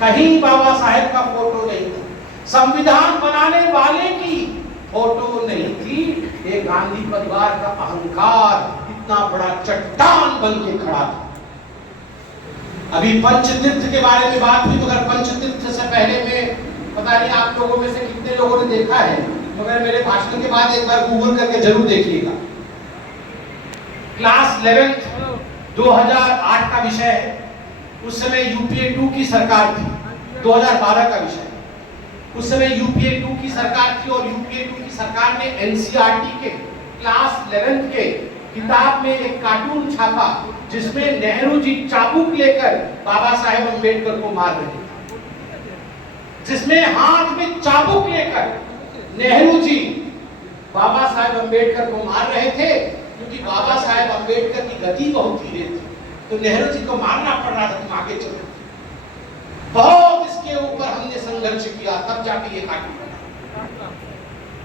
कहीं बाबा साहेब का फोटो नहीं था, संविधान बनाने वाले की फोटो नहीं थी। ये गांधी परिवार का अहंकार इतना बड़ा चट्टान बन के खड़ा था। अभी पंचतीर्थ के बारे में बात हुई, मगर पंचतीर्थ से पहले में पता नहीं आप लोगों में से कितने लोगों ने देखा है, मगर मेरे भाषण के बाद एक बार गूगल करके जरूर देखिएगा। क्लास 11th 2008 का विषय है। उस समय यूपीए 2 की सरकार थी। 2012 का विषय, उस समय यूपीए 2 की सरकार थी और यूपीए 2 की सरकार ने एनसीईआरटी के क्लास 11th के किताब में एक कार्टून छापा जिसमें नेहरू जी चाबुक लेकर बाबा साहेब अम्बेडकर को मार रहे थे, जिसमें हाथ में चाबुक लेकर नेहरू जी बाबा साहेब अम्बेडकर को मार रहे थे। क्योंकि बाबा साहेब अम्बेडकर की गति बहुत धीरे थी, तो नेहरू जी को मारना पड़ रहा था, तुम आगे चलो। बहुत इसके ऊपर हमने संघर्ष किया, तब जाके ये कार्टून बना।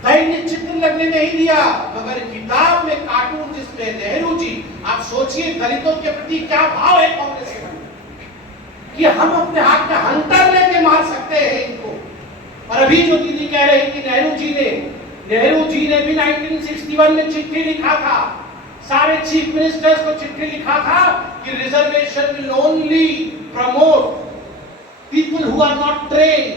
ने चित्र लगने नहीं दिया, मगर किताब में कार्टून जिसमें नेहरू जी, आप सोचिए दलितों के प्रति क्या भाव है कांग्रेस का, कि हम अपने हाथ में हंटर लेके मार सकते हैं इनको। और अभी जो दीदी कह रही थी, नेहरू जी ने भी 1961 में चिट्ठी लिखा था, सारे चीफ मिनिस्टर्स को चिट्ठी लिखा था कि reservation will only promote people who are not trained.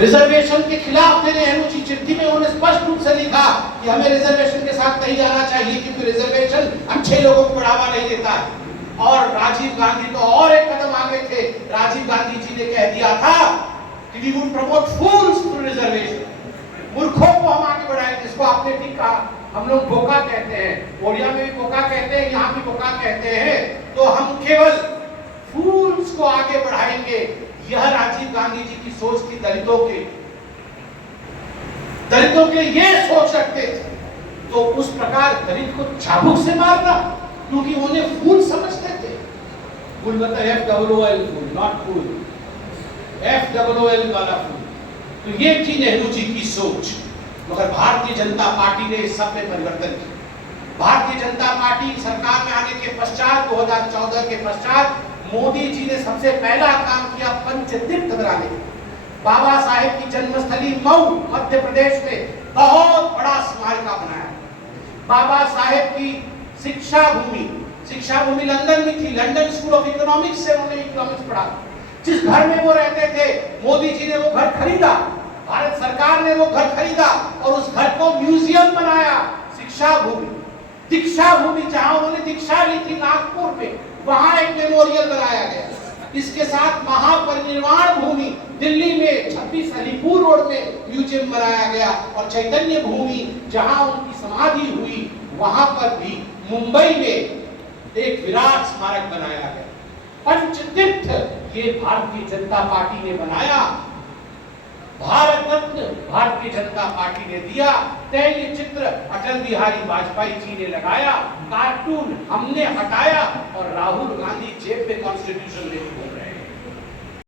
Reservation के खिलाफ थे नेहरू जी। चिट्ठी में उन्होंने स्पष्ट रूप से लिखा कि हमें रिजर्वेशन के साथ नहीं जाना चाहिए, क्योंकि रिजर्वेशन अच्छे लोगों को बढ़ावा नहीं देता है। और राजीव गांधी तो और एक कदम आगे थे। राजीव गांधी जी ने कह दिया था कि we would promote fools through reservation, मूर्खों को हम आगे बढ़ाएंगे। जिसको आपने ठीक कहा, हम लोग बोका कहते हैं, ओडिया में भी बोका कहते हैं, यहाँ भी बोका कहते हैं। तो हम केवल फूल्स को आगे बढ़ाएंगे, यह राजीव गांधी जी की सोच थी। दलितों के ये सोच रखते थे। तो उस प्रकार दलित को चाबुक से मारना, क्योंकि उन्हें फूल समझते थे। फूल मतलब FOOL फूल, नॉट फूल, FOOL वाला फूल। तो ये थी नेहरू जी की सोच। मगर भारतीय जनता पार्टी ने इस सब में परिवर्तन किया। भारतीय जनता पार्टी सरकार में आने के पश्चात 2014 के पश्चात मोदी जी ने सबसे पहला काम किया पंचतीर्थ बनाने। बाबा साहेब की जन्मस्थली मऊ मध्य प्रदेश में बहुत बड़ा स्मारक बनाया। बाबा साहेब की शिक्षा भूमि लंदन में थी। लंदन स्कूल ऑफ इकोनॉमिक्स से उन्होंने इकोनॉमिक्स पढ़ा। जिस घर में वो रहते थे, मोदी जी ने वो घर खरीदा, भारत सरकार ने वो घर खरीदा और उस घर को म्यूजियम बनाया। शिक्षा भूमि, दीक्षा भूमि, जहां उन्होंने दीक्षा ली थी नागपुर में, वहां एक मेमोरियल बनाया गया। इसके साथ महापरिनिर्वाण भूमि दिल्ली में 26 अलीपुर रोड में म्यूजियम बनाया गया। और चैतन्य भूमि जहां उनकी समाधि हुई, वहां पर भी मुंबई में एक विराट स्मारक बनाया गया। पंचतीर्थ ये भारतीय जनता पार्टी ने बनाया। भारत रत्न भारतीय जनता पार्टी ने दिया। तैलीय चित्र अटल बिहारी वाजपेयी जी ने लगाया। कार्टून हमने हटाया और राहुल गांधी जेब में कॉन्स्टिट्यूशन ले लिया।